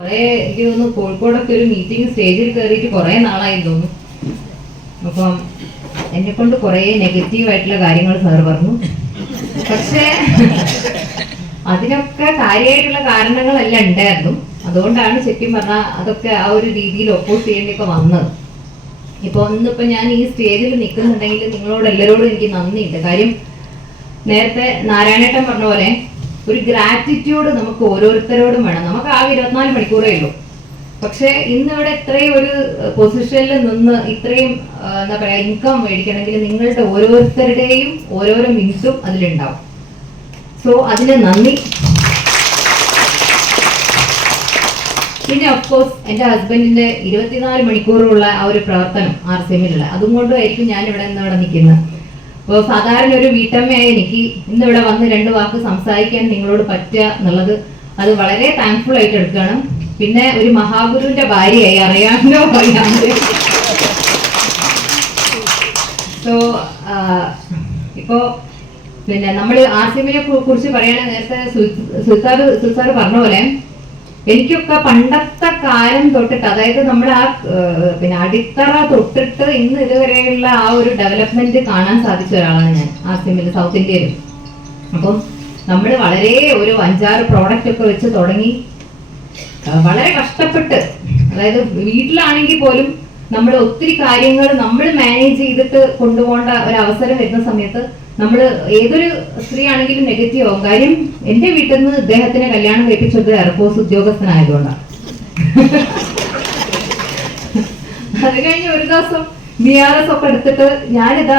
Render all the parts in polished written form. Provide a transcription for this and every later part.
എനിക്ക് തോന്നുന്നു കോഴിക്കോടൊക്കെ ഒരു മീറ്റിംഗ് സ്റ്റേജിൽ കയറിയിട്ട് കുറെ നാളായി തോന്നുന്നു. അപ്പം എന്നെ കൊണ്ട് കുറെ നെഗറ്റീവ് ആയിട്ടുള്ള കാര്യങ്ങൾ സാർ പറഞ്ഞു. പക്ഷേ അതിനൊക്കെ കാര്യമായിട്ടുള്ള കാരണങ്ങളെല്ലാം ഉണ്ടായിരുന്നു. അതുകൊണ്ടാണ് ശരിക്കും പറഞ്ഞാൽ അതൊക്കെ ആ ഒരു രീതിയിൽ ഒപ്പോസ് ചെയ്യേണ്ടിയൊക്കെ വന്നത്. ഇന്നിപ്പോ ഞാൻ ഈ സ്റ്റേജിൽ നിൽക്കുന്നുണ്ടെങ്കിൽ നിങ്ങളോട് എല്ലാവരോടും എനിക്ക് നന്ദിയുണ്ട്. കാര്യം നേരത്തെ നാരായണേട്ടൻ പറഞ്ഞ പോലെ ഒരു ഗ്രാറ്റിറ്റ്യൂഡ് നമുക്ക് ഓരോരുത്തരോടും വേണം. നമുക്ക് ആകെ 24 മണിക്കൂറേ ഉള്ളൂ. പക്ഷെ ഇന്നിവിടെ ഇത്രയും ഒരു പൊസിഷനിൽ നിന്ന് ഇത്രയും എന്താ പറയാ ഇൻകം മേടിക്കണമെങ്കിൽ നിങ്ങളുടെ ഓരോരുത്തരുടെയും ഓരോരോ മിനിറ്റും അതിലുണ്ടാവും. സോ അതിന് നന്ദി. പിന്നെ ഓഫ്കോഴ്സ് എൻ്റെ ഹസ്ബൻഡിന്റെ 24 മണിക്കൂറുള്ള ആ ഒരു പ്രവർത്തനം RCMലുള്ള അതും കൊണ്ടായിരിക്കും ഞാൻ ഇവിടെ നിൽക്കുന്നത്. അപ്പോൾ സാധാരണ ഒരു വീട്ടമ്മയായ എനിക്ക് ഇന്നിവിടെ വന്ന് 2 വാക്ക് സംസാരിക്കാൻ നിങ്ങളോട് പറ്റുക എന്നുള്ളത് അത് വളരെ താങ്ക്ഫുൾ ആയിട്ട് എടുക്കുകയാണ്. പിന്നെ ഒരു മഹാഗുരുവിന്റെ ഭാര്യയായി അറിയാമല്ലോ. സോ ഇപ്പോ പിന്നെ നമ്മൾ RCMനെ കുറിച്ച് പറയുകയാണെങ്കിൽ നേരത്തെ സുസാർ പറഞ്ഞ പോലെ എനിക്കൊക്കെ പണ്ടത്തെ കാലം തൊട്ടിട്ട്, അതായത് നമ്മൾ ആ പിന്നെ അടിത്തറ തൊട്ടിട്ട് ഇന്ന് ഇതുവരെയുള്ള ആ ഒരു ഡെവലപ്മെന്റ് കാണാൻ സാധിച്ച ഒരാളാണ് ഞാൻ RCMൽ സൗത്ത് ഇന്ത്യയിൽ. അപ്പം നമ്മൾ വളരെ ഒരു 5-6 പ്രോഡക്റ്റ് ഒക്കെ വെച്ച് തുടങ്ങി വളരെ കഷ്ടപ്പെട്ട്, അതായത് വീട്ടിലാണെങ്കിൽ പോലും നമ്മൾ ഒത്തിരി കാര്യങ്ങൾ നമ്മൾ മാനേജ് ചെയ്തിട്ട് കൊണ്ടുപോകേണ്ട ഒരു അവസരം വരുന്ന സമയത്ത് നമ്മൾ ഏതൊരു സ്ത്രീ ആണെങ്കിലും നെഗറ്റീവ് ആവും. കാര്യം എന്റെ വീട്ടിൽ നിന്ന് ഇദ്ദേഹത്തിന് കല്യാണം കഴിപ്പിച്ചത് എയർഫോഴ്സ് ഉദ്യോഗസ്ഥനായതുകൊണ്ടാണ്. അത് കഴിഞ്ഞ് ഒരു ദിവസം BRS ഒക്കെ എടുത്തിട്ട് ഞാനിതാ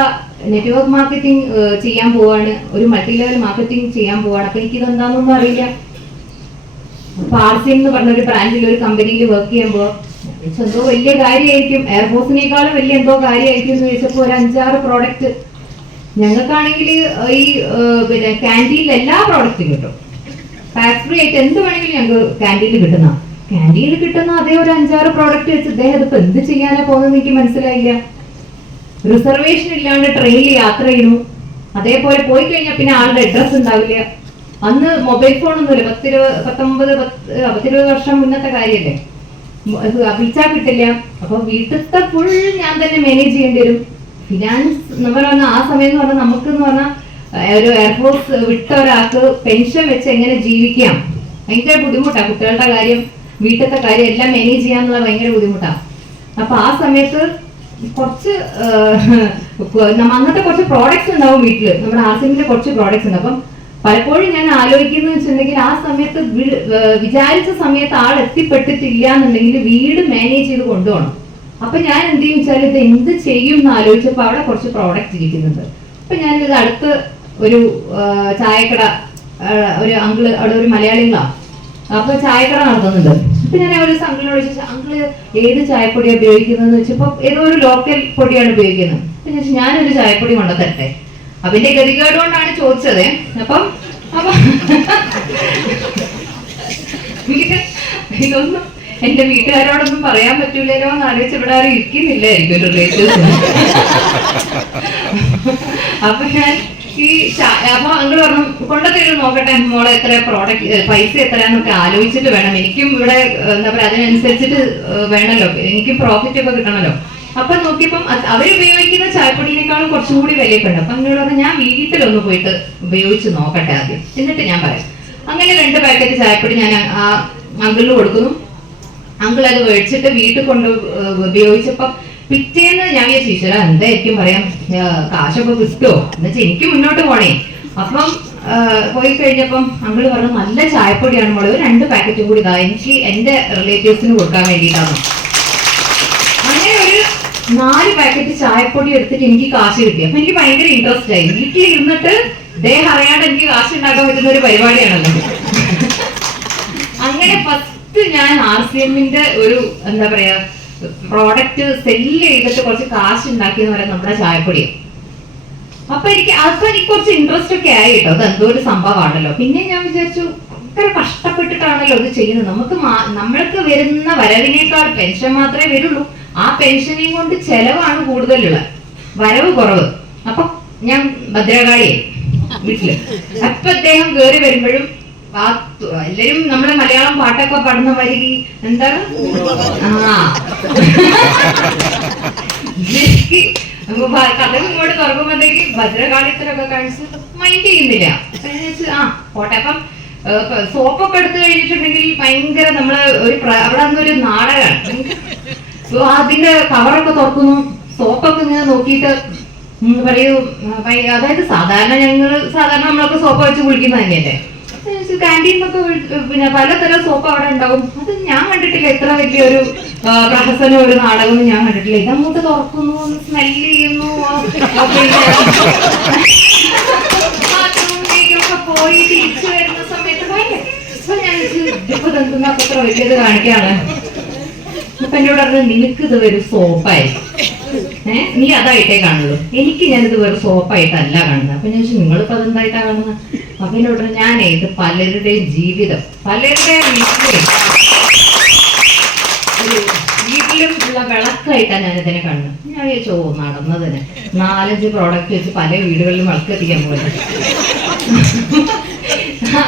നെറ്റ്വർക്ക് മാർക്കറ്റിംഗ് ചെയ്യാൻ പോവാണ്, ഒരു മൾട്ടി ലെവൽ മാർക്കറ്റിംഗ് ചെയ്യാൻ പോവാണ്. അപ്പൊ എനിക്കിതെന്താണെന്നൊന്നും അറിയില്ല. അപ്പൊ RCM എന്ന് പറഞ്ഞ ഒരു ബ്രാൻഡിൽ ഒരു കമ്പനിയിൽ വർക്ക് ചെയ്യുമ്പോൾ എന്തോ വലിയ കാര്യമായിരിക്കും, എയർഫോഴ്സിനേക്കാളും വലിയ എന്തോ കാര്യമായിരിക്കും എന്ന് ചോദിച്ചപ്പോൾ ഒരു 5-6 പ്രോഡക്റ്റ്. ഞങ്ങൾക്കാണെങ്കിൽ ഈ പിന്നെ ക്യാൻറ്റീനിൽ എല്ലാ പ്രോഡക്റ്റും കിട്ടും. ടാക്സ് ഫ്രീ ആയിട്ട് എന്ത് വേണമെങ്കിലും ഞങ്ങൾക്ക് ക്യാൻറ്റീനിൽ കിട്ടുന്ന അതേ ഒരു 5-6 പ്രോഡക്റ്റ് വെച്ച് ഇദ്ദേഹം ഇപ്പൊ എന്ത് ചെയ്യാനാ പോകുന്നത് എനിക്ക് മനസ്സിലായില്ല. റിസർവേഷൻ ഇല്ലാണ്ട് ട്രെയിനിൽ യാത്ര ചെയ്യുന്നു. അതേപോലെ പോയി കഴിഞ്ഞാൽ പിന്നെ ആളുടെ അഡ്രസ് ഉണ്ടാവില്ല. അന്ന് മൊബൈൽ ഫോൺ ഒന്നുമില്ല. 10-20 വർഷം മുന്നത്തെ കാര്യല്ലേ. വിളിച്ചാൽ കിട്ടില്ല. അപ്പൊ വീട്ടിലത്തെ ഫുൾ ഞാൻ തന്നെ മാനേജ് ചെയ്യേണ്ടി വരും. ഫിനാൻസ് നമ്മൾ പറഞ്ഞ ആ സമയം എന്ന് പറഞ്ഞാൽ നമുക്ക് എന്ന് പറഞ്ഞാൽ ഒരു എയർഫോഴ്സ് വിട്ട ഒരാൾക്ക് പെൻഷൻ വെച്ച് എങ്ങനെ ജീവിക്കാം ഭയങ്കര ബുദ്ധിമുട്ടാണ്. കുട്ടികളുടെ കാര്യം, വീട്ടിലത്തെ കാര്യം എല്ലാം മാനേജ് ചെയ്യാന്നുള്ള ഭയങ്കര ബുദ്ധിമുട്ടാണ്. അപ്പൊ ആ സമയത്ത് കുറച്ച് അങ്ങനത്തെ കുറച്ച് പ്രോഡക്ട്സ് ഉണ്ടാവും വീട്ടില്. നമ്മുടെ RCMന്റെ കുറച്ച് പ്രോഡക്ട്സ് ഉണ്ട്. അപ്പം പലപ്പോഴും ഞാൻ ആലോചിക്കുന്നത് വെച്ചിട്ടുണ്ടെങ്കിൽ ആ സമയത്ത് വിചാരിച്ച സമയത്ത് ആൾ എത്തിപ്പെട്ടിട്ടില്ല എന്നുണ്ടെങ്കിൽ വീട് മാനേജ് ചെയ്ത് കൊണ്ടുപോകണം. അപ്പൊ ഞാൻ എന്ത് ചെയ്യും വെച്ചാൽ ഇത് എന്ത് ചെയ്യും എന്ന് ആലോചിച്ചപ്പോ അവിടെ കുറച്ച് പ്രോഡക്റ്റ് ഇരിക്കുന്നുണ്ട്. അപ്പൊ ഞാനിത് അടുത്ത് ഒരു ചായക്കട, ഒരു അങ്കിള് അവിടെ ഒരു മലയാളികളാണ്. അപ്പൊ ചായക്കട നടത്തുന്നുണ്ട്. അപ്പൊ ഞാൻ ഒരു അങ്കിളിനോട് ചോദിച്ചു, അങ്കിള് ഏത് ചായപ്പൊടിയാണ് ഉപയോഗിക്കുന്നത് വെച്ചപ്പോ ഏതോ ഒരു ലോക്കൽ പൊടിയാണ് ഉപയോഗിക്കുന്നത്. അപ്പൊ ഞാൻ ഞാനൊരു ചായപ്പൊടി കൊണ്ടുതരട്ടെ. അതിന്റെ ഗതികേട് കൊണ്ടാണ് ചോദിച്ചത്. അപ്പം ഇതൊന്നും എന്റെ വീട്ടുകാരോടൊന്നും പറയാൻ പറ്റൂലല്ലോ എന്ന് ആലോചിച്ച് ഇവിടെ ആരും ഇരിക്കുന്നില്ലായിരിക്കും റിലേറ്റീവ്സ്. അപ്പൊ ഞാൻ ഈ അപ്പൊ അങ്കിൾ പറഞ്ഞു കൊണ്ടുതരും, നോക്കട്ടെ മോളെ എത്ര പ്രോഡക്റ്റ് പൈസ എത്രയാന്നൊക്കെ ആലോചിച്ചിട്ട് വേണം. എനിക്കും ഇവിടെ എന്താ പറയാ അതിനനുസരിച്ചിട്ട് വേണമല്ലോ, എനിക്കും പ്രോഫിറ്റ് ഒക്കെ കിട്ടണമല്ലോ. അപ്പൊ നോക്കിയപ്പം അവരുപയോഗിക്കുന്ന ചായപ്പൊടിനേക്കാളും കുറച്ചും കൂടി വിലയൊക്കെ ഉണ്ട്. അപ്പൊ എന്നോട് പറഞ്ഞു ഞാൻ വീട്ടിലൊന്ന് പോയിട്ട് ഉപയോഗിച്ച് നോക്കട്ടെ ആദ്യം, എന്നിട്ട് ഞാൻ പറയാം. അങ്ങനെ 2 പാക്കറ്റ് ചായപ്പൊടി ഞാൻ ആ അങ്കിളിന് കൊടുക്കുന്നു. അങ്കിൾ അത് മേടിച്ചിട്ട് വീട്ടിൽ കൊണ്ട് ഉപയോഗിച്ചപ്പോ പിറ്റേന്ന് ഞാൻ വിചാരിച്ചു എന്തായിരിക്കും പറയാം, കാശൊക്കെ കിട്ടുമോ എന്ന് വെച്ചാൽ എനിക്ക് മുന്നോട്ട് പോണേ. അപ്പം പോയി കഴിഞ്ഞപ്പം അങ്കിള് പറഞ്ഞു നല്ല ചായപ്പൊടിയാണ് മോളെ, 2 പാക്കറ്റും കൂടി ഇതാ, എനിക്ക് എന്റെ റിലേറ്റീവ്സിന് കൊടുക്കാൻ വേണ്ടിയിട്ടാണ്. അങ്ങനെ ഒരു 4 പാക്കറ്റ് ചായപ്പൊടി എടുത്തിട്ട് എനിക്ക് കാശ് കിട്ടി. അപ്പൊ എനിക്ക് ഭയങ്കര ഇൻട്രസ്റ്റ് ആയി. വീട്ടിൽ ഇരുന്നിട്ട് ദേഹം അറിയാണ്ട് എനിക്ക് കാശ് ഉണ്ടാക്കാൻ പറ്റുന്ന ഒരു പരിപാടിയാണല്ലോ. അങ്ങനെ ഫസ്റ്റ് ഞാൻ RCMന്റെ ഒരു എന്താ പറയാ പ്രോഡക്റ്റ് സെല്ല് ചെയ്തിട്ട് കുറച്ച് കാശ് ഉണ്ടാക്കിയെന്ന് പറയാൻ നമ്മുടെ ചായപ്പൊടി. അപ്പൊ എനിക്ക് കുറച്ച് ഇൻട്രസ്റ്റ് ഒക്കെ ആയി കേട്ടോ, അത് എന്തോ ഒരു സംഭവമാണല്ലോ. പിന്നെ ഞാൻ വിചാരിച്ചു ഇത്ര കഷ്ടപ്പെട്ടിട്ടാണല്ലോ ഇത് ചെയ്യുന്നത്, നമ്മൾക്ക് വരുന്ന വരവിനേക്കാൾ പെൻഷൻ മാത്രമേ വരുള്ളൂ. ആ പെൻഷനെയും കൊണ്ട് ചെലവാണ് കൂടുതലുള്ളത്, വരവ് കുറവ്. അപ്പൊ ഞാൻ ഭദ്രകാളിയായി വീട്ടില്. അപ്പൊ അദ്ദേഹം കയറി വരുമ്പോഴും എല്ലാരും നമ്മളെ മലയാളം പാട്ടൊക്കെ പാടുന്ന വരി എന്താണ് കഥ ഇങ്ങോട്ട് തുറക്കുമ്പോഴത്തേക്ക് ഭദ്രകാളിത്തരൊക്കെ കാണിച്ച് മൈൻഡ് ചെയ്യുന്നില്ല. പോട്ടെ. അപ്പം സോപ്പൊക്കെ എടുത്തു കഴിഞ്ഞിട്ടുണ്ടെങ്കിൽ ഭയങ്കര നമ്മള് അവിടെ നിന്നൊരു നാടകമാണ്. അതിന്റെ കവറൊക്കെ തുറക്കുന്നു, സോപ്പൊക്കെ ഇങ്ങനെ നോക്കിയിട്ട് പറയൂ. അതായത് സാധാരണ നമ്മളൊക്കെ സോപ്പ് വെച്ച് കുളിക്കുന്ന തന്നെയല്ലേ. കാന്റീനൊക്കെ പിന്നെ പലതരം സോപ്പ് അവിടെ ഉണ്ടാവും. അത് ഞാൻ കണ്ടിട്ടില്ല, എത്ര വലിയൊരു പ്രഹസനം ഒരു നാടകമൊന്നും ഞാൻ കണ്ടിട്ടില്ല. ഇതങ്ങോട്ട് തുറക്കുന്നു, സ്മെല്ല് ചെയ്യുന്നു, പോയി തിരിച്ചു വരുന്ന സമയത്ത് ഭയങ്കര ഇപ്പൊ ഞാൻ ഇപ്പൊ അത്ര വലിയത് കാണിക്കാണ്. അപ്പൊ എന്നോട് പറഞ്ഞത് നിനക്ക് ഇത് ഒരു സോപ്പായി, നീ അതായിട്ടേ കാണുള്ളൂ, എനിക്ക് ഞാനിത് വേറെ സോപ്പായിട്ടല്ല കാണുന്നത്. അപ്പൊ ഞാൻ നിങ്ങളിപ്പോ അതെന്തായിട്ടാ കാണുന്നത്? അപ്പൊ എന്നോട് ഞാൻ ഇത് പലരുടെയും ജീവിതം, പലരുടെയും വീട്ടിലും ഉള്ള വിളക്കായിട്ടാണ് ഞാനിതിനെ കാണുന്നത്. ഞാൻ വിചാരിച്ചോ നടന്നതിന് 4-5 പ്രോഡക്റ്റ് വെച്ച് പല വീടുകളിലും വിളക്ക് എത്തിക്കാൻ പോയത്.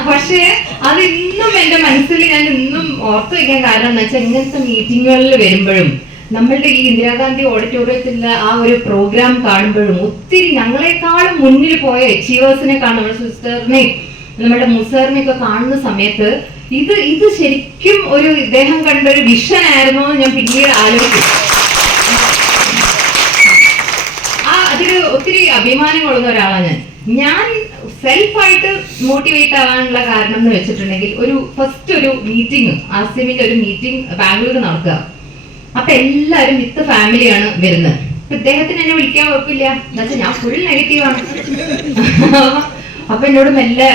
പക്ഷേ അത് ഇന്നും എന്റെ മനസ്സിൽ ഞാൻ ഇന്നും ഓർത്തു വെക്കാൻ കാരണം എന്താ വെച്ചാൽ ഇങ്ങനത്തെ മീറ്റിങ്ങുകളിൽ വരുമ്പോഴും നമ്മളുടെ ഈ ഇന്ദിരാഗാന്ധി ഓഡിറ്റോറിയത്തിലെ ആ ഒരു പ്രോഗ്രാം കാണുമ്പോഴും ഒത്തിരി ഞങ്ങളെക്കാളും മുന്നിൽ പോയ അച്ചീവേഴ്സിനെ കാണും, നമ്മുടെ സിസ്റ്ററിനെയും നമ്മുടെ മുസറിനെയൊക്കെ കാണുന്ന സമയത്ത് ഇത് ശരിക്കും ഒരു ഇദ്ദേഹം കണ്ട ഒരു വിഷൻ ആയിരുന്നോ എന്ന് ഞാൻ പിന്നീട് ആലോചിക്കും. അതില് ഒത്തിരി അഭിമാനം കൊള്ളുന്ന ഒരാളാണ് ഞാൻ. സെൽഫായിട്ട് മോട്ടിവേറ്റ് ആവാനുള്ള കാരണം എന്ന് വെച്ചിട്ടുണ്ടെങ്കിൽ ഫസ്റ്റ് ഒരു മീറ്റിംഗ്, ആർസിഎമ്മിന്റെ ഒരു മീറ്റിംഗ് ബാംഗ്ലൂർ നടക്കുക. അപ്പൊ എല്ലാരും വിത്ത് ഫാമിലിയാണ് വരുന്നത്. അപ്പൊ ഇദ്ദേഹത്തിന് എന്നെ വിളിക്കാൻ കുഴപ്പമില്ല, എന്നുവെച്ചാൽ ഞാൻ ഫുൾ നെഗറ്റീവാണ്. അപ്പൊ എന്നോട് മെല്ലെ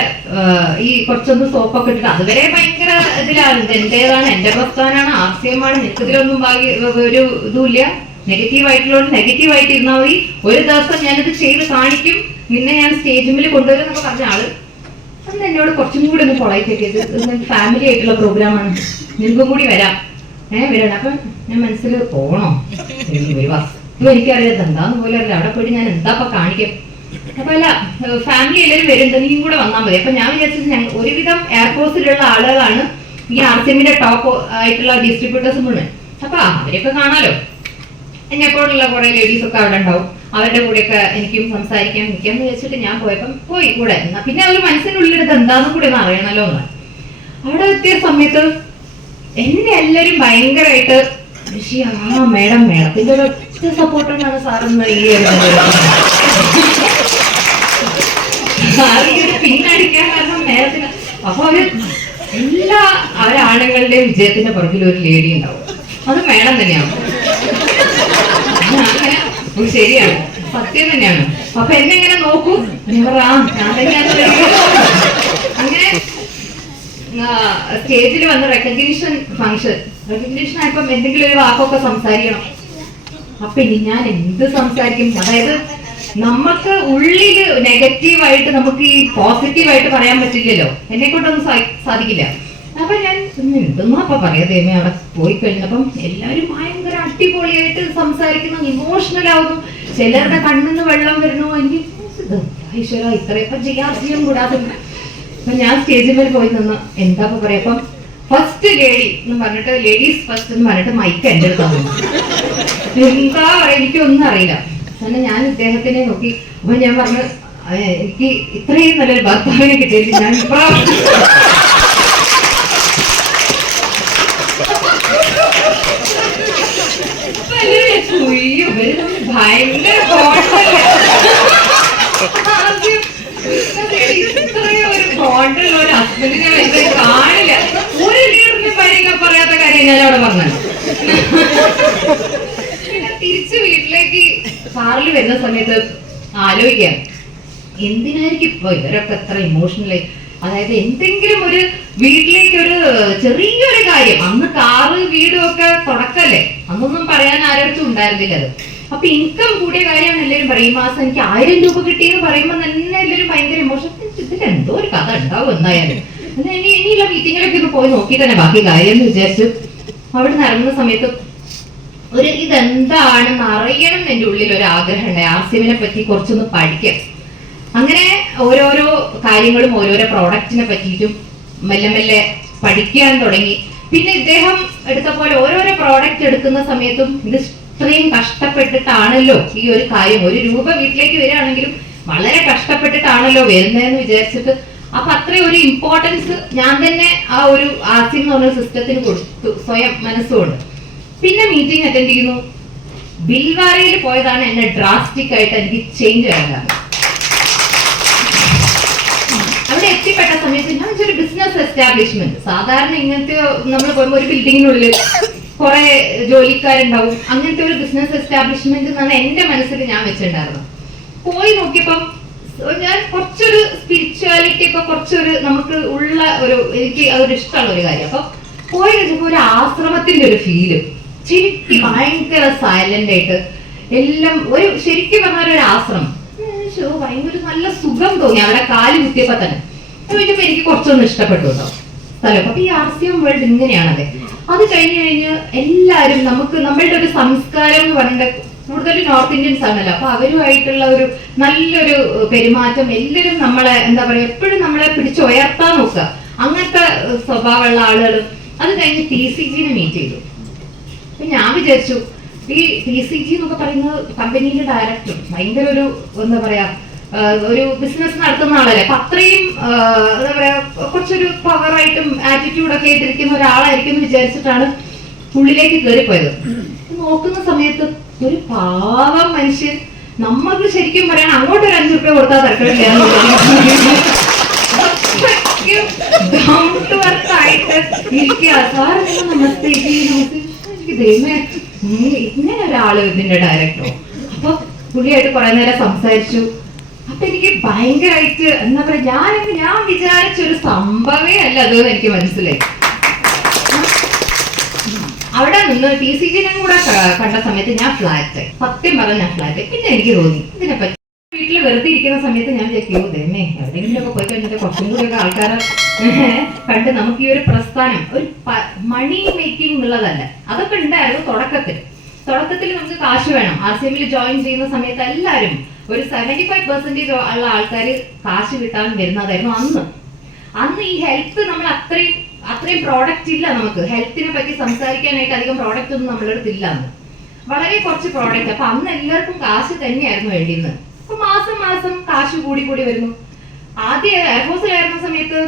ഈ കുറച്ചൊന്ന് സോപ്പൊക്കെ ഇട്ടിട്ട്, അതുവരെ ഭയങ്കര ഇതിലാണ്, എന്റേതാണ്, എന്റെ പ്രസ്ഥാനാണ്, ആർസിഎം ആണ്, നിനക്കിതിലൊന്നും ഒരു ഇതുമില്ല, നെഗറ്റീവായിട്ടുള്ളതുകൊണ്ട് നെഗറ്റീവായിട്ട് ഇരുന്നാൽ മതി, ഒരു ദിവസം ഞാനിത് ചെയ്ത് കാണിക്കും, നിന്നെ ഞാൻ സ്റ്റേജിൽ കൊണ്ടുവരും എന്നൊക്കെ പറഞ്ഞ ആള് അന്ന് എന്നോട് കുറച്ചും കൂടി ഒന്ന് പൊളൈറ്റ് ആക്കിയത്, ഫാമിലി ആയിട്ടുള്ള പ്രോഗ്രാമാണ്, നിനക്കും കൂടി വരാം, വരണം. അപ്പൊ ഞാൻ മനസ്സിൽ പോകണോ, ഒരു വസ്തു എനിക്കറിയാം, എന്താന്ന് പോലെ അറിയില്ല, അവിടെ പോയിട്ട് ഞാൻ എന്താ കാണിക്കാം. അപ്പൊ അല്ല, ഫാമിലി എല്ലാവരും വരുന്നുണ്ട്, നീയും കൂടെ വന്നാൽ മതി. അപ്പൊ ഞാൻ വിചാരിച്ചത് ഞങ്ങൾ ഒരുവിധം എയർഫോഴ്സിലുള്ള ആളുകളാണ് ഈ ആർസിഎമ്മിന്റെ ടോപ്പ് ആയിട്ടുള്ള ഡിസ്ട്രിബ്യൂട്ടേഴ്സ് മുഴുവൻ. അപ്പൊ അവരെയൊക്കെ കാണാലോ, എന്നെപ്പോലുള്ള കുറെ ലേഡീസ് ഒക്കെ അവിടെ ഉണ്ടാവും, അവരുടെ കൂടെയൊക്കെ എനിക്കും സംസാരിക്കാൻ നിൽക്കാന്ന് വെച്ചിട്ട് ഞാൻ പോയി കൂടെ. എന്നാ പിന്നെ അവർ മനസ്സിനുള്ളിലെടുത്ത് എന്താന്നും കൂടി ഒന്ന് അറിയണല്ലോ എന്ന്. അവിടെ എത്തിയ സമയത്ത് എന്നെ എല്ലാരും ഭയങ്കരമായിട്ട് മേഡത്തിന്റെ ഒറ്റ സപ്പോർട്ടാണ് സാറെന്ന് പിന്നടിക്കാൻ കാരണം മേഡത്തിന്. അപ്പൊ എല്ലാ അവരാണുങ്ങളുടെയും വിജയത്തിന്റെ പുറകിൽ ഒരു ലേഡി ഉണ്ടാവും, അത് മേഡം തന്നെയാണ്. അങ്ങനെ ശരിയാണ്, സത്യം തന്നെയാണ്. അപ്പൊ എന്നെ ഇങ്ങനെ നോക്കൂ, ഞാൻ തന്നെയാണ്. അങ്ങനെ സ്റ്റേജിൽ വന്ന് റെക്കഗ്നീഷൻ ആയപ്പോ എന്തെങ്കിലും ഒരു വാക്കൊക്കെ സംസാരിക്കണം. അപ്പൊ ഇനി ഞാൻ എന്ത് സംസാരിക്കും? അതായത് നമുക്ക് ഉള്ളില് നെഗറ്റീവായിട്ട് നമുക്ക് ഈ പോസിറ്റീവായിട്ട് പറയാൻ പറ്റില്ലല്ലോ, എന്നെ കൊണ്ടൊന്നും സാധിക്കില്ല. അപ്പൊ ഞാൻ എന്തെന്നാ അപ്പൊ പറയാ ദൈവമേ. അവിടെ പോയി കഴിഞ്ഞപ്പം എല്ലാവരും ഭയങ്കര അടിപൊളിയായിട്ട് സംസാരിക്കുന്നു, ഇമോഷണൽ ആവുന്നു, ചിലരുടെ കണ്ണിന്ന് വെള്ളം വരുന്നു. എനിക്ക് ഈശ്വര ഇത്രയൊക്കെ ചെയ്യാൻ കൂടാതെ. അപ്പൊ ഞാൻ സ്റ്റേജിൽ മേൽ പോയി നിന്ന് എന്താ പറയാ. അപ്പം ഫസ്റ്റ് ലേഡി എന്ന് പറഞ്ഞിട്ട്, ലേഡീസ് ഫസ്റ്റ് എന്ന് പറഞ്ഞിട്ട് മൈക്ക് എന്റെ അടുത്ത് തന്നു. എന്താ പറയാ, എനിക്കൊന്നും അറിയില്ല. അങ്ങനെ ഞാൻ ഇദ്ദേഹത്തിനെ നോക്കി. അപ്പൊ ഞാൻ പറഞ്ഞു, എനിക്ക് ഇത്രയും നല്ലൊരു ഭർത്താവിനെ കിട്ടിയില്ല, ഞാൻ ഇപ്പൊ ഭയങ്കര ഒരു ഹസ്ബൻഡിനെ കാണില്ല. ഒരു ലീഡറിനെ പരിഗണന പറയാത്ത കാര്യം ഞാൻ അവിടെ പറഞ്ഞത്. പിന്നെ തിരിച്ച് വീട്ടിലേക്ക് കാറിൽ വരുന്ന സമയത്ത് ആലോചിക്കാം, എന്തിനായിരിക്കും ഇപ്പൊ ഇവരൊക്കെ എത്ര ഇമോഷണലായി. അതായത് എന്തെങ്കിലും ഒരു വീട്ടിലേക്ക് ഒരു ചെറിയൊരു കാര്യം, അന്ന് കാറ് വീടും ഒക്കെ തുടക്കല്ലേ, അന്നൊന്നും പറയാൻ ആരോടും ഉണ്ടായിരുന്നില്ല. അത് അപ്പൊ ഇൻകം കൂടിയ കാര്യമാണ് എല്ലാവരും പറയും. ഈ മാസം എനിക്ക് 1000 രൂപ കിട്ടിയെന്ന് പറയുമ്പോൾ തന്നെ എല്ലാവരും ഭയങ്കര ഇമോഷൻ. ഇതിൽ എന്തോ ഒരു കഥ ഉണ്ടാവും എന്തായാലും. ഇനിയുള്ള മീറ്റിങ്ങിലൊക്കെ ഒന്ന് പോയി നോക്കി തന്നെ ബാക്കി കാര്യം എന്ന് വിചാരിച്ചു അവിടെ നിന്ന് ഇറങ്ങുന്ന സമയത്ത് ഇതെന്താണെന്ന് അറിയണം എന്റെ ഉള്ളിൽ ഒരു ആഗ്രഹം ഉണ്ടായി, ആർസിഎമ്മിനെ പറ്റി കുറച്ചൊന്ന് പഠിക്കാം. അങ്ങനെ ഓരോരോ കാര്യങ്ങളും ഓരോരോ പ്രോഡക്റ്റിനെ പറ്റിയിട്ടും മെല്ലെ മെല്ലെ പഠിക്കാൻ തുടങ്ങി. പിന്നെ ഇദ്ദേഹം എടുത്ത പോലെ ഓരോരോ പ്രോഡക്റ്റ് എടുക്കുന്ന സമയത്തും ഇത് ഇത്രയും കഷ്ടപ്പെട്ടിട്ടാണല്ലോ ഈ ഒരു കാര്യം, ഒരു രൂപ വീട്ടിലേക്ക് വരികയാണെങ്കിലും വളരെ കഷ്ടപ്പെട്ടിട്ടാണല്ലോ വരുന്നതെന്ന് വിചാരിച്ചിട്ട് അപ്പൊ അത്രയും ഒരു ഇമ്പോർട്ടൻസ് ഞാൻ തന്നെ ആ ഒരു ആർസിം എന്ന് പറഞ്ഞ സിസ്റ്റത്തിന് കൊടുത്തു, സ്വയം മനസ്സുകൊണ്ട്. പിന്നെ മീറ്റിംഗ് അറ്റൻഡ് ചെയ്യുന്നു. ബിൽവാരയിൽ പോയതാണ് എന്നെ ഡ്രാസ്റ്റിക് ആയിട്ട് എനിക്ക് ചേഞ്ച് ആയതാണ്. അവിടെ എത്തിപ്പെട്ട സമയത്ത് ഞാൻ ഒരു ബിസിനസ് എസ്റ്റാബ്ലിഷ്മെന്റ്, സാധാരണ ഇങ്ങനത്തെ നമ്മൾ പോകുമ്പോൾ ഒരു ബിൽഡിങ്ങിനുള്ളിൽ കുറെ ജോലിക്കാരുണ്ടാവും, അങ്ങനത്തെ ഒരു ബിസിനസ് എസ്റ്റാബ്ലിഷ്മെന്റ് എന്നാണ് എന്റെ മനസ്സിൽ ഞാൻ വെച്ചിട്ടുണ്ടായിരുന്നത്. പോയി നോക്കിയപ്പം ഞാൻ കുറച്ചൊരു സ്പിരിച്വാലിറ്റി ഒക്കെ കുറച്ചൊരു നമുക്ക് ഉള്ള ഒരു, എനിക്ക് അതൊരു ഇഷ്ടമുള്ള ഒരു കാര്യം. അപ്പൊ പോയി കഴിഞ്ഞപ്പോ ഒരു ആശ്രമത്തിന്റെ ഒരു ഫീല്, ശരിക്കും ഭയങ്കര സൈലന്റ് ആയിട്ട് എല്ലാം ഒരു ശരിക്കും പറഞ്ഞ ഒരു ആശ്രമം. ഭയങ്കര നല്ല സുഖം തോന്നി അവിടെ കാല് കുത്തിയപ്പോ തന്നെ. ചോദിച്ചപ്പോ എനിക്ക് കുറച്ചൊന്നും ഇഷ്ടപ്പെട്ടു കേട്ടോ സ്ഥലം. അപ്പൊ ഈ ആർസിയം വേൾഡ് ഇങ്ങനെയാണത്. അത് കഴിഞ്ഞ് എല്ലാരും നമുക്ക് നമ്മളുടെ ഒരു സംസ്കാരം എന്ന് പറഞ്ഞിട്ട് കൂടുതലും നോർത്ത് ഇന്ത്യൻസ് ആണല്ലോ, അപ്പൊ അവരുമായിട്ടുള്ള ഒരു നല്ലൊരു പെരുമാറ്റം, എല്ലാവരും നമ്മളെ എന്താ പറയാ എപ്പോഴും നമ്മളെ പിടിച്ചുയർത്താൻ നോക്കുക, അങ്ങനത്തെ സ്വഭാവമുള്ള ആളുകളും. അത് കഴിഞ്ഞ് TCG മീറ്റ് ചെയ്തു. അപ്പൊ ഞാൻ വിചാരിച്ചു ഈ TCG എന്നൊക്കെ പറയുന്നത് കമ്പനിയുടെ ഡയറക്ടർ, ഭയങ്കര ഒരു എന്താ പറയാ ഒരു ബിസിനസ് നടത്തുന്ന ആളല്ലേ, അപ്പൊ അത്രയും എന്താ പറയാ കുറച്ചൊരു പവറായിട്ടും ആറ്റിറ്റ്യൂഡൊക്കെ ആയിട്ടിരിക്കുന്ന ഒരാളായിരിക്കും എന്ന് വിചാരിച്ചിട്ടാണ് ഉള്ളിലേക്ക് കയറിപ്പോയത്. നോക്കുന്ന സമയത്ത് ഒരു പാവം മനുഷ്യൻ, നമുക്ക് ശരിക്കും പറയാൻ അങ്ങോട്ട് ഒരു 5 രൂപ കൊടുത്താൽ തരക്കില്ല, നമസ്തേ ഇങ്ങനെ ഒരാള് ഇതിന്റെ ഡയറക്ടറോ. അപ്പൊ പുള്ളിയായിട്ട് കുറെ നേരം സംസാരിച്ചു. അപ്പൊ എനിക്ക് ഭയങ്കരമായിട്ട് എന്താ പറയാ ഞാൻ വിചാരിച്ചൊരു സംഭവമേ അല്ല അത് എനിക്ക് മനസ്സിലായി. അവിടെ നിന്ന് TCG കൂടെ കണ്ട സമയത്ത് ഞാൻ ഫ്ലാറ്റ്, സത്യം പറഞ്ഞ ഞാൻ ഫ്ലാറ്റ്. പിന്നെ എനിക്ക് തോന്നി ഇതിനെപ്പറ്റി വീട്ടിൽ വെറുതെ ഇരിക്കുന്ന സമയത്ത് ഞാൻ വിചാരിക്കും ദൈവമേ എവിടെയെങ്കിലും ഒക്കെ പോയി കഴിഞ്ഞിട്ട് കുറച്ചും കൂടി ഒക്കെ ആൾക്കാരെ കണ്ട് നമുക്ക് ഈ ഒരു പ്രസ്ഥാനം ഒരു മണി മേക്കിംഗ് എന്നുള്ളതല്ല, അതൊക്കെ ഉണ്ടായിരുന്നു തുടക്കത്തിൽ നമുക്ക് കാശ് വേണം. RCMൽ ജോയിൻ ചെയ്യുന്ന സമയത്ത് എല്ലാവരും ഒരു 75% ഉള്ള ആൾക്കാർ കാശ് കിട്ടാൻ വരുന്നതായിരുന്നു. അന്ന് ഈ ഹെൽത്ത് നമ്മൾ അത്രയും പ്രോഡക്റ്റ് ഇല്ല, നമുക്ക് ഹെൽത്തിനെ പറ്റി സംസാരിക്കാനായിട്ട് അധികം പ്രോഡക്റ്റ് ഒന്നും നമ്മളുടെ അടുത്തില്ല. അന്ന് വളരെ കുറച്ച് പ്രോഡക്റ്റ്. അപ്പൊ അന്ന് എല്ലാവർക്കും കാശ് തന്നെയായിരുന്നു വേണ്ടിയിരുന്നത്. അപ്പൊ മാസം കാശ് കൂടി വരുന്നു. ആദ്യം എയർഫോഴ്സിലായിരുന്ന സമയത്ത്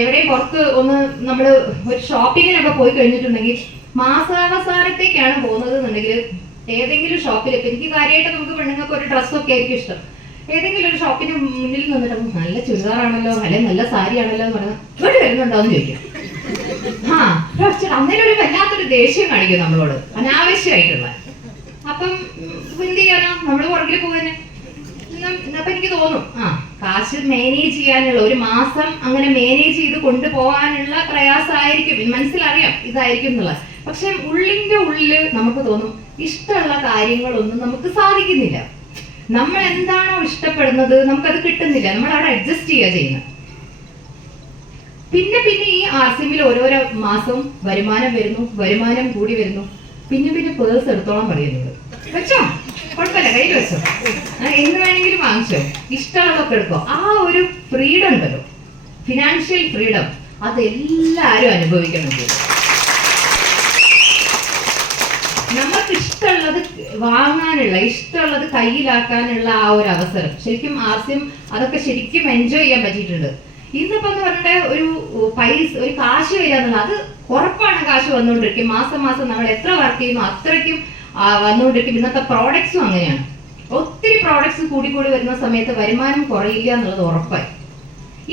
എവിടെയും പുറത്ത് ഒന്ന് നമ്മൾ ഒരു ഷോപ്പിങ്ങിനൊക്കെ പോയി കഴിഞ്ഞിട്ടുണ്ടെങ്കിൽ മാസാവസാനത്തേക്കാണ് പോകുന്നത് എന്നുണ്ടെങ്കിൽ ഏതെങ്കിലും ഷോപ്പിൽ, ഇപ്പൊ എനിക്ക് കാര്യമായിട്ട് നമുക്ക് പെണ്ണുങ്ങൾക്ക് ഒരു ഡ്രസ്സൊക്കെ ആയിരിക്കും ഇഷ്ടം, ഏതെങ്കിലും ഒരു ഷോപ്പിന് മുന്നിൽ നിന്നിട്ട് നല്ല ചുരിദാറാണല്ലോ അല്ലെങ്കിൽ നല്ല സാരി ആണല്ലോ എന്ന് പറഞ്ഞാൽ ഇവിടെ വരുന്നുണ്ടോ എന്ന് ചോദിക്കും. അന്നേരം ഒരു വല്ലാത്തൊരു ദേഷ്യം കാണിക്കും നമ്മളോട്, അനാവശ്യമായിട്ടുള്ള. അപ്പം എന്ത് ചെയ്യാനോ നമ്മള് പുറകിൽ പോകുന്നേ. അപ്പൊ എനിക്ക് തോന്നും കാശ് മാനേജ് ചെയ്യാനുള്ള, ഒരു മാസം അങ്ങനെ മാനേജ് ചെയ്ത് കൊണ്ടുപോകാനുള്ള പ്രയാസമായിരിക്കും, മനസ്സിലറിയാം ഇതായിരിക്കും എന്നുള്ളത്. പക്ഷെ ഉള്ളിന്റെ ഉള്ളില് നമുക്ക് തോന്നും ഇഷ്ടമുള്ള കാര്യങ്ങളൊന്നും നമുക്ക് സാധിക്കുന്നില്ല. നമ്മൾ എന്താണോ ഇഷ്ടപ്പെടുന്നത് നമുക്കത് കിട്ടുന്നില്ല, നമ്മൾ അവിടെ അഡ്ജസ്റ്റ് ചെയ്യുന്നത്. പിന്നെ ഈ RCMൽ ഓരോരോ മാസം വരുമാനം വരുന്നു, വരുമാനം കൂടി വരുന്നു. പിന്നെ പേഴ്സ് എടുത്തോളം പറയുന്നത് വെച്ചോ, കുഴപ്പമില്ല കയ്യിൽ വെച്ചോ, എന്ന് വേണമെങ്കിലും വാങ്ങിച്ചോ, ഇഷ്ടമുള്ളതൊക്കെ എടുക്കോ. ആ ഒരു ഫ്രീഡം ഉണ്ടല്ലോ, ഫിനാൻഷ്യൽ ഫ്രീഡം, അതെല്ലാരും അനുഭവിക്കണം. നമുക്ക് ഇഷ്ടമുള്ളത് വാങ്ങാനുള്ള, ഇഷ്ടമുള്ളത് കയ്യിലാക്കാനുള്ള ആ ഒരു അവസരം ശരിക്കും RCM അതൊക്കെ ശരിക്കും എൻജോയ് ചെയ്യാൻ പറ്റിയിട്ടുണ്ട്. ഇന്നിപ്പോ എന്ന് പറഞ്ഞിട്ട് ഒരു കാശ് വരിക എന്നുള്ളത് അത് ഉറപ്പാണ്. കാശ് വന്നുകൊണ്ടിരിക്കും, മാസം നമ്മൾ എത്ര വർക്ക് ചെയ്യുന്നു അത്രയ്ക്കും വന്നുകൊണ്ടിരിക്കും. ഇന്നത്തെ പ്രോഡക്ട്സും അങ്ങനെയാണ്. ഒത്തിരി പ്രോഡക്ട്സ് കൂടി വരുന്ന സമയത്ത് വരുമാനം കുറയില്ല എന്നുള്ളത് ഉറപ്പായി.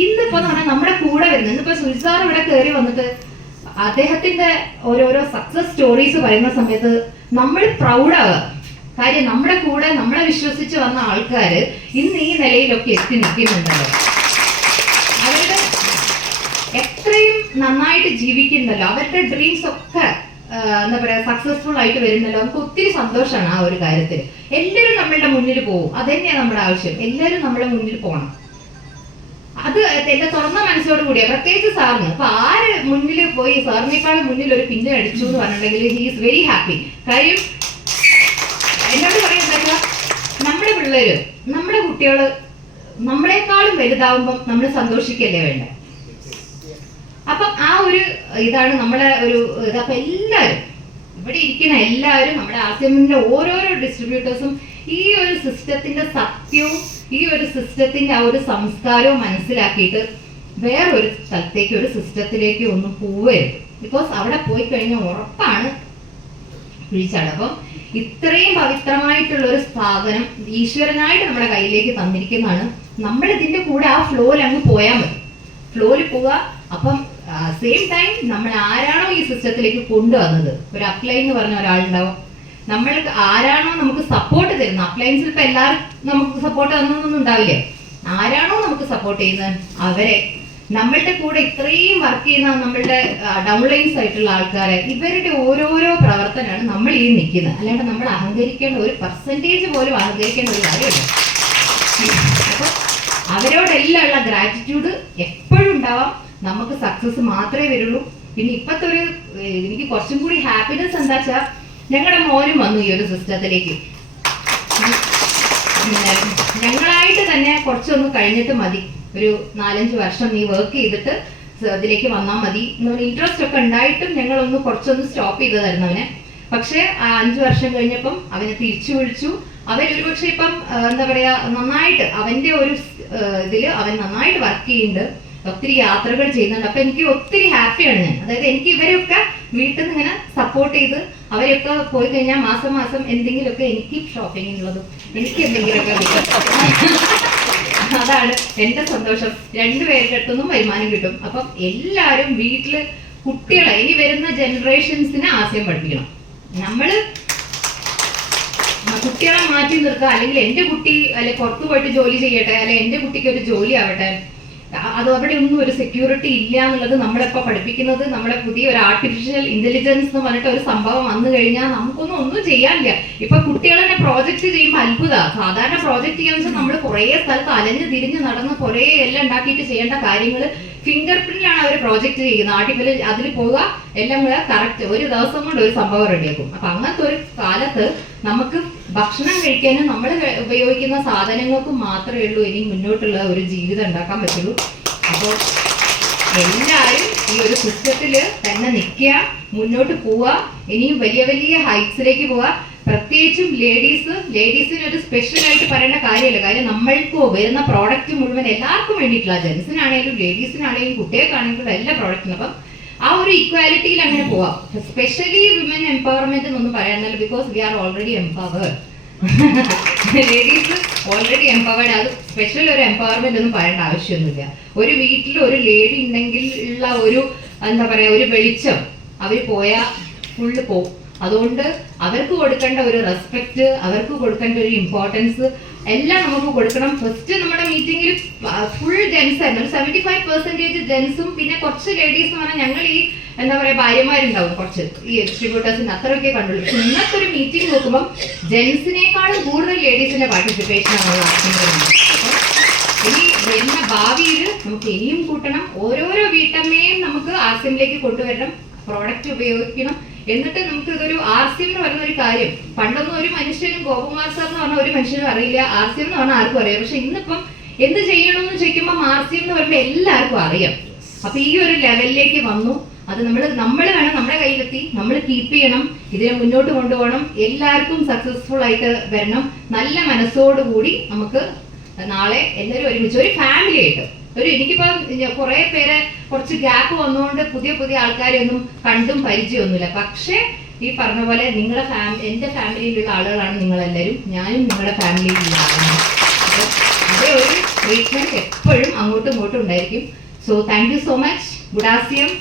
ഇന്നിപ്പോ എന്ന് പറഞ്ഞാൽ നമ്മുടെ കൂടെ വരുന്നത്, ഇന്നിപ്പോ സുൽസാർ ഇവിടെ കയറി വന്നിട്ട് അദ്ദേഹത്തിന്റെ ഓരോരോ സക്സസ് സ്റ്റോറീസ് പറയുന്ന സമയത്ത് നമ്മൾ പ്രൗഡാവുക. കാര്യം നമ്മുടെ കൂടെ നമ്മളെ വിശ്വസിച്ച് വന്ന ആൾക്കാര് ഇന്ന് ഈ നിലയിലൊക്കെ എത്തി നിൽക്കുന്നുണ്ടല്ലോ, അവരുടെ എത്രയും നന്നായിട്ട് ജീവിക്കുന്നുണ്ടല്ലോ, അവരുടെ ഡ്രീംസ് ഒക്കെ എന്താ പറയാ സക്സസ്ഫുൾ ആയിട്ട് വരുന്നല്ലോ. നമുക്ക് ഒത്തിരി സന്തോഷമാണ് ആ ഒരു കാര്യത്തിൽ. എല്ലാവരും നമ്മളുടെ മുന്നിൽ പോകും, അതന്നെയാണ് നമ്മുടെ ആവശ്യം. എല്ലാവരും നമ്മുടെ മുന്നിൽ പോകണം. അത് എന്റെ തുറന്ന മനസ്സോട് കൂടിയാ, പ്രത്യേകിച്ച് സാറിന്. അപ്പൊ ആര് മുന്നിൽ പോയി സാറിനേക്കാളും മുന്നിൽ ഒരു പിന്ന് അടിച്ചു എന്ന് പറഞ്ഞിട്ടുണ്ടെങ്കിൽ ഹി ഈസ് വെരി ഹാപ്പി. കാര്യം എന്നോട് പറയുന്നത് നമ്മുടെ പിള്ളേര്, നമ്മുടെ കുട്ടികള് നമ്മളെക്കാളും വലുതാവുമ്പം നമ്മൾ സന്തോഷിക്കല്ലേ വേണ്ടേ. അപ്പം ആ ഒരു ഇതാണ് നമ്മളെ ഒരു ഇതപ്പം എല്ലാവരും ഇവിടെ ഇരിക്കുന്ന എല്ലാവരും നമ്മുടെ ആർസിഎമ്മിന്റെ ഓരോരോ ഡിസ്ട്രിബ്യൂട്ടേഴ്സും ഈ ഒരു സിസ്റ്റത്തിന്റെ സത്യവും ഈ ഒരു സിസ്റ്റത്തിന്റെ ആ ഒരു സംസ്കാരവും മനസ്സിലാക്കിയിട്ട് വേറൊരു സ്ഥലത്തേക്ക് ഒരു സിസ്റ്റത്തിലേക്ക് ഒന്നും പോവരുത്. ബിക്കോസ് അവിടെ പോയി കഴിഞ്ഞാൽ ഉറപ്പാണ് വീഴ്ചയാണ്. അപ്പം ഇത്രയും പവിത്രമായിട്ടുള്ള ഒരു സ്ഥാപനം ഈശ്വരനായിട്ട് നമ്മുടെ കയ്യിലേക്ക് തന്നിരിക്കുന്നതാണ്. നമ്മൾ ഇതിന്റെ കൂടെ ആ ഫ്ലോയിൽ അങ്ങ് പോയാൽ മതി, ഫ്ലോയിൽ പോവുക. അപ്പം സെയിം ടൈം നമ്മൾ ആരാണോ ഈ സിസ്റ്റത്തിലേക്ക് കൊണ്ടുവന്നത്, ഒരു അപ്ലൈൻ എന്ന് പറഞ്ഞ ഒരാളുണ്ടാവും, നമ്മൾ ആരാണോ നമുക്ക് സപ്പോർട്ട് തരുന്നത്, അപ്ലയൻസിൽ ഇപ്പൊ എല്ലാവരും നമുക്ക് സപ്പോർട്ട് തന്നൊന്നും ഉണ്ടാവില്ലേ, ആരാണോ നമുക്ക് സപ്പോർട്ട് ചെയ്യുന്നത് അവരെ, നമ്മളുടെ കൂടെ ഇത്രയും വർക്ക് ചെയ്യുന്ന നമ്മളുടെ ഡൗൺലൈൻസ് ആയിട്ടുള്ള ആൾക്കാരെ, ഇവരുടെ ഓരോരോ പ്രവർത്തനമാണ് നമ്മൾ ഈ നിൽക്കുന്നത്. അല്ലാണ്ട് നമ്മൾ അഹങ്കരിക്കേണ്ട ഒരു പെർസെൻറ്റേജ് പോലും അഹങ്കരിക്കേണ്ട ഒരു കാര്യമില്ല. അപ്പൊ അവരോടെല്ലാം ഉള്ള ഗ്രാറ്റിറ്റ്യൂഡ് എപ്പോഴും ഉണ്ടാവാം. നമുക്ക് സക്സസ് മാത്രമേ വരുള്ളൂ. പിന്നെ ഇപ്പത്തെ ഒരു എനിക്ക് കുറച്ചും കൂടി ഹാപ്പിനെസ് എന്താ വെച്ചാൽ ഞങ്ങളുടെ മോനും വന്നു ഈ ഒരു സിസ്റ്റത്തിലേക്ക്. ഞങ്ങളായിട്ട് തന്നെ കുറച്ചൊന്ന് കഴിഞ്ഞിട്ട് മതി, ഒരു 4-5 വർഷം നീ വർക്ക് ചെയ്തിട്ട് ഇതിലേക്ക് വന്നാൽ മതി എന്നൊരു ഇൻട്രസ്റ്റ് ഒക്കെ ഉണ്ടായിട്ടും ഞങ്ങളൊന്ന് കുറച്ചൊന്ന് സ്റ്റോപ്പ് ചെയ്തതായിരുന്നു അവനെ. പക്ഷെ ആ 5 വർഷം കഴിഞ്ഞപ്പം അവനെ തിരിച്ചു വിളിച്ചു. അവൻ ഒരുപക്ഷെ ഇപ്പം എന്താ പറയാ നന്നായിട്ട് അവന്റെ ഒരു ഇതില് അവൻ നന്നായിട്ട് വർക്ക് ചെയ്യുന്നുണ്ട്, ഒത്തിരി യാത്രകൾ ചെയ്യുന്നുണ്ട്. അപ്പൊ എനിക്ക് ഒത്തിരി ഹാപ്പിയാണ് ഞാൻ. അതായത് എനിക്ക് ഇവരെയൊക്കെ വീട്ടിൽ നിന്ന് ഇങ്ങനെ സപ്പോർട്ട് ചെയ്ത് അവരൊക്കെ പോയി കഴിഞ്ഞാൽ മാസം മാസം എന്തെങ്കിലുമൊക്കെ എനിക്ക് ഷോപ്പിങ്ങിനുള്ളതും എനിക്ക് എന്തെങ്കിലുമൊക്കെ അതാണ് എന്റെ സന്തോഷം. 2 പേരുടെ അടുത്തൊന്നും വരുമാനം കിട്ടും. അപ്പം എല്ലാരും വീട്ടില് കുട്ടികളെ ഇനി വരുന്ന ജനറേഷൻസിനെ ആശയം പഠിപ്പിക്കണം. നമ്മള് കുട്ടികളെ മാറ്റി നിർത്തുക, അല്ലെങ്കിൽ എന്റെ കുട്ടി അല്ലെ പുറത്തു പോയിട്ട് ജോലി ചെയ്യട്ടെ, അല്ലെ എന്റെ കുട്ടിക്ക് ഒരു ജോലി ആവട്ടെ, അത് അവിടെ ഒന്നും ഒരു സെക്യൂരിറ്റി ഇല്ല എന്നുള്ളത് നമ്മളിപ്പോ പഠിപ്പിക്കുന്നത്. നമ്മുടെ പുതിയ ഒരു ആർട്ടിഫിഷ്യൽ ഇന്റലിജൻസ് എന്ന് പറഞ്ഞിട്ട് ഒരു സംഭവം വന്നു കഴിഞ്ഞാൽ നമുക്കൊന്നും ചെയ്യാനില്ല. ഇപ്പൊ കുട്ടികളെ പ്രോജക്ട് ചെയ്യുമ്പോൾ അത്ഭുത. സാധാരണ പ്രോജക്ട് ചെയ്യാന്ന് വെച്ചാൽ നമ്മൾ കുറെ സ്ഥലത്ത് അലഞ്ഞു തിരിഞ്ഞ് നടന്ന് കുറെ എല്ലാം ഉണ്ടാക്കിയിട്ട് ചെയ്യേണ്ട കാര്യങ്ങൾ ഫിംഗർ പ്രിന്റിലാണ് അവർ പ്രോജക്ട് ചെയ്യുന്നത്. ആർട്ടിഫിഷ്യൽ അതിൽ പോവുക, എല്ലാം കറക്റ്റ് ഒരു ദിവസം കൊണ്ട് ഒരു സംഭവം റെഡിയാക്കും. അപ്പൊ അങ്ങനത്തെ ഒരു കാലത്ത് നമുക്ക് ഭക്ഷണം കഴിക്കാനും നമ്മൾ ഉപയോഗിക്കുന്ന സാധനങ്ങൾക്കും മാത്രമേ ഉള്ളൂ ഇനി മുന്നോട്ടുള്ള ഒരു ജീവിതം ഉണ്ടാക്കാൻ പറ്റുള്ളൂ. അപ്പോൾ എല്ലാവരും ഈ ഒരു സിസ്റ്റത്തില് തന്നെ നിൽക്കുക, മുന്നോട്ട് പോവുക, ഇനിയും വലിയ വലിയ ഹൈറ്റ്സിലേക്ക് പോവുക. പ്രത്യേകിച്ചും ലേഡീസിന് ഒരു സ്പെഷ്യൽ ആയിട്ട് പറയേണ്ട കാര്യമല്ല. കാര്യം നമ്മൾക്ക് വരുന്ന പ്രോഡക്റ്റ് മുഴുവൻ എല്ലാവർക്കും വേണ്ടിയിട്ടുള്ള, ജെൻസിനാണെങ്കിലും ലേഡീസിനാണെങ്കിലും കുട്ടികൾക്കാണെങ്കിലും എല്ലാ പ്രോഡക്റ്റിനും. അപ്പം ആ ഒരു ഇക്വാലിറ്റിയിൽ അങ്ങനെ പോവാം. സ്പെഷ്യലി വിമൻ എംപവർമെന്റ് എന്നൊന്നും പറയാനല്ല, because we are already empowered. Ladies already empowered. അത് സ്പെഷ്യൽ ഒരു എംപവർമെന്റ് ഒന്നും പറയേണ്ട ആവശ്യമൊന്നുമില്ല. ഒരു വീട്ടിൽ ഒരു ലേഡി ഉണ്ടെങ്കിൽ ഉള്ള ഒരു എന്താ പറയാ ഒരു വെളിച്ചം അവർ പോയാൽ ഫുള്ള് പോവും. അതുകൊണ്ട് അവർക്ക് കൊടുക്കേണ്ട ഒരു റെസ്പെക്ട്, അവർക്ക് കൊടുക്കേണ്ട ഒരു ഇമ്പോർട്ടൻസ് എല്ലാം നമുക്ക് കൊടുക്കണം. ഫസ്റ്റ് നമ്മുടെ മീറ്റിംഗിൽ ഫുൾ ജെൻസ് ആയിരുന്നു, ഒരു 75% ജെൻസും പിന്നെ കുറച്ച് ലേഡീസ് എന്ന് പറഞ്ഞാൽ ഞങ്ങൾ ഈ എന്താ പറയാ ഭാര്യമാരുണ്ടാവും കുറച്ച് ഈ ഡിസ്ട്രിബ്യൂട്ടേഴ്സിന് അത്രയൊക്കെ കണ്ടുള്ളൂ. ഇന്നത്തെ ഒരു മീറ്റിംഗ് നോക്കുമ്പോൾ ജെൻസിനേക്കാളും കൂടുതൽ ലേഡീസിന്റെ പാർട്ടിസിപ്പേഷൻ നമ്മൾ ആവശ്യപ്പെടുന്നത്. ഇനി വരുന്ന ഭാവിയിൽ നമുക്ക് ഇനിയും കൂട്ടണം. ഓരോരോ വീട്ടമ്മയും നമുക്ക് ആർസിഎമ്മിലേക്ക് കൊണ്ടുവരണം, പ്രോഡക്റ്റ് ഉപയോഗിക്കണം. എന്നിട്ട് നമുക്ക് ഇതൊരു ആർസിഎം എന്ന് പറയുന്ന ഒരു കാര്യം പണ്ടൊന്നും ഒരു മനുഷ്യനും ഗോപകുമാർ സാർ എന്ന് പറഞ്ഞ ഒരു മനുഷ്യനും അറിയില്ല, ആർസിഎം എന്ന് പറഞ്ഞാൽ ആർക്കും അറിയാം. പക്ഷെ ഇന്നിപ്പം എന്ത് ചെയ്യണമെന്ന് ചോദിക്കുമ്പോൾ ആർസിഎം എന്ന് പറയുമ്പോൾ എല്ലാവർക്കും അറിയാം. അപ്പൊ ഈ ഒരു ലെവലിലേക്ക് വന്നു. അത് നമ്മൾ വേണം നമ്മുടെ കയ്യിലെത്തി, നമ്മൾ കീപ്പ് ചെയ്യണം, ഇതിനെ മുന്നോട്ട് കൊണ്ടുപോകണം. എല്ലാവർക്കും സക്സസ്ഫുൾ ആയിട്ട് വരണം. നല്ല മനസ്സോടുകൂടി നമുക്ക് നാളെ എല്ലാവരും ഒരുമിച്ച് ഒരു ഫാമിലി ആയിട്ട് എനിക്കിപ്പം കുറെ പേരെ കുറച്ച് ഗ്യാപ്പ് വന്നുകൊണ്ട് പുതിയ ആൾക്കാരെയൊന്നും കണ്ടും പരിചയമൊന്നുമില്ല. പക്ഷെ ഈ പറഞ്ഞ പോലെ നിങ്ങളുടെ എന്റെ ഫാമിലിയിലുള്ള ആളുകളാണ് നിങ്ങളെല്ലാവരും, ഞാനും നിങ്ങളുടെ ഫാമിലിയിലുള്ള ആളാണ്. അപ്പൊ അതേ ഒരു ട്രീറ്റ്മെന്റ് എപ്പോഴും അങ്ങോട്ടും ഇങ്ങോട്ടും ഉണ്ടായിരിക്കും. So thank you so much. Good RCM,